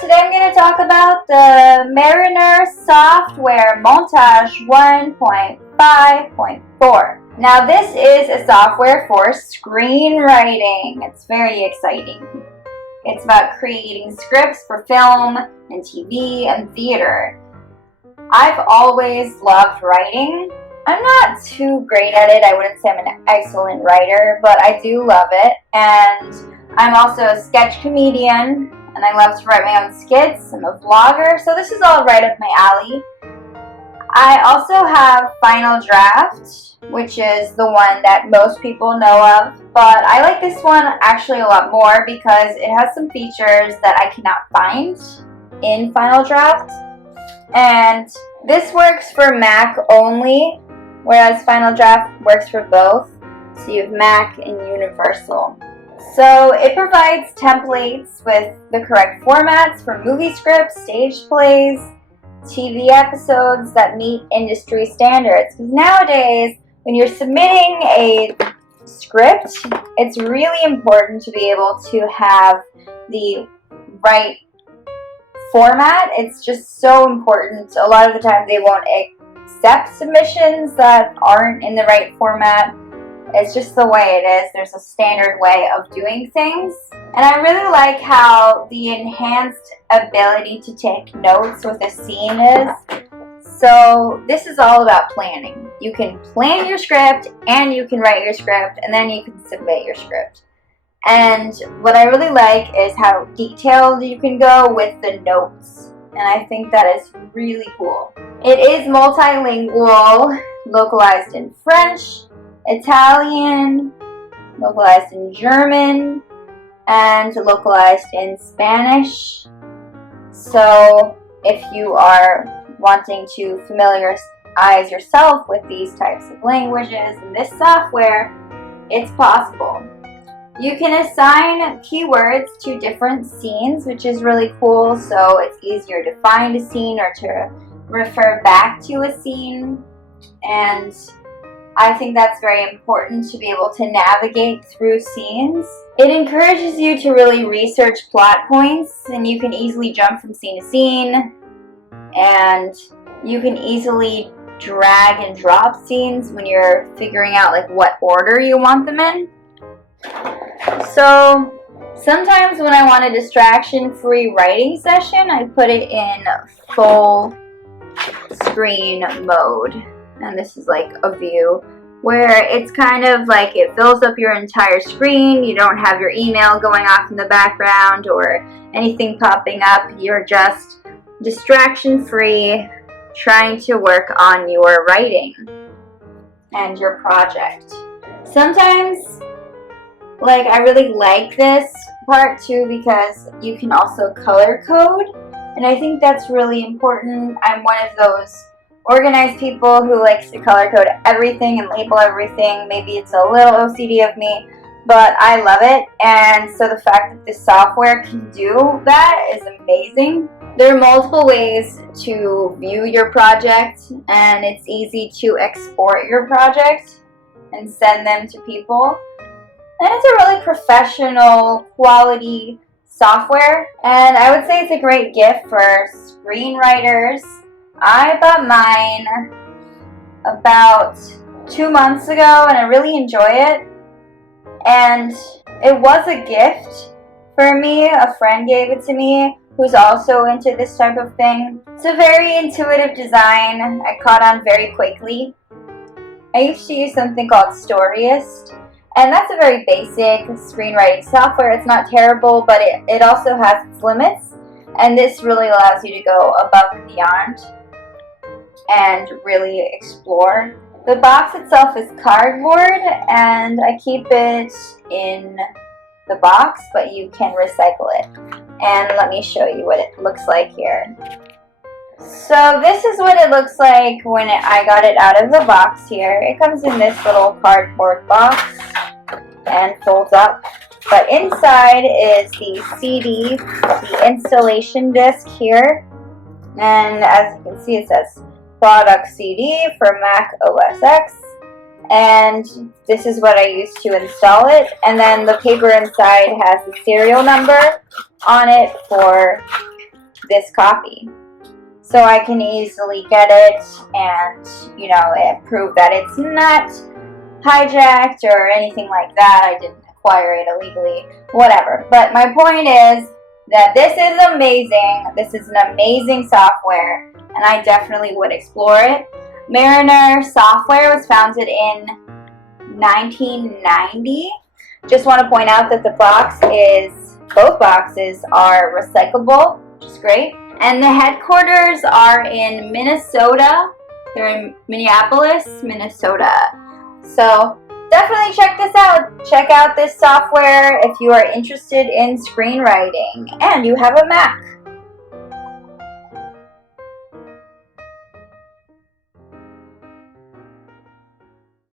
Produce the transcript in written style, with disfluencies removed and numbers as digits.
today I'm going to talk about the Mariner software Montage 1.5.4. Now this is a software for screenwriting. It's very exciting. It's about creating scripts for film and TV and theater. I've always loved writing. I'm not too great at it. I wouldn't say I'm an excellent writer, but I do love it. And I'm also a sketch comedian, and I love to write my own skits. I'm a vlogger, so this is all right up my alley. I also have Final Draft, which is the one that most people know of, but I like this one actually a lot more because it has some features that I cannot find in Final Draft. And this works for Mac only, whereas Final Draft works for both. So you have Mac and Universal. So it provides templates with the correct formats for movie scripts, stage plays, TV episodes that meet industry standards. Because nowadays, when you're submitting a script, it's really important to be able to have the right format. It's just so important. A lot of the time they won't accept submissions that aren't in the right format. It's just the way it is. There's a standard way of doing things. And I really like how the enhanced ability to take notes with a scene is. So this is all about planning. You can plan your script and you can write your script and then you can submit your script. And what I really like is how detailed you can go with the notes. And I think that is really cool. It is multilingual, localized in French, Italian, localized in German, and localized in Spanish. So if you are wanting to familiarize yourself with these types of languages in this software, it's possible. You can assign keywords to different scenes, which is really cool, so it's easier to find a scene or to refer back to a scene. And I think that's very important to be able to navigate through scenes. It encourages you to really research plot points, and you can easily jump from scene to scene, and you can easily drag and drop scenes when you're figuring out like what order you want them in. So sometimes when I want a distraction-free writing session, I put it in full screen mode. And this is like a view where it's kind of like it fills up your entire screen. You don't have your email going off in the background or anything popping up. You're just distraction-free, trying to work on your writing and your project. Sometimes, like, I really like this part too because you can also color code, and I think that's really important. I'm one of those organized people who likes to color code everything and label everything. Maybe it's a little OCD of me, but I love it. And so the fact that this software can do that is amazing. There are multiple ways to view your project, and it's easy to export your project and send them to people. And it's a really professional quality software, and I would say it's a great gift for screenwriters. I bought mine about 2 months ago and I really enjoy it. And it was a gift for me. A friend gave it to me who's also into this type of thing. It's a very intuitive design. I caught on very quickly. I used to use something called Storyist, and that's a very basic screenwriting software. It's not terrible, but it also has its limits. And this really allows you to go above and beyond and really explore. The box itself is cardboard, and I keep it in the box, but you can recycle it. And let me show you what it looks like here. So this is what it looks like when I got it out of the box here. It comes in this little cardboard box and folds up. But inside is the CD, the installation disc here. And as you can see, it says product CD for Mac OS X. And this is what I used to install it. And then the paper inside has the serial number on it for this copy. So I can easily get it and, prove that it's not hijacked or anything like that. I didn't acquire it illegally, whatever. But my point is that this is amazing. This is an amazing software, and I definitely would explore it. Mariner software was founded in 1990. Just want to point out that both boxes are recyclable, which is great. And the headquarters are in Minnesota. They're in Minneapolis, Minnesota. So definitely check this out. Check out this software if you are interested in screenwriting and you have a Mac.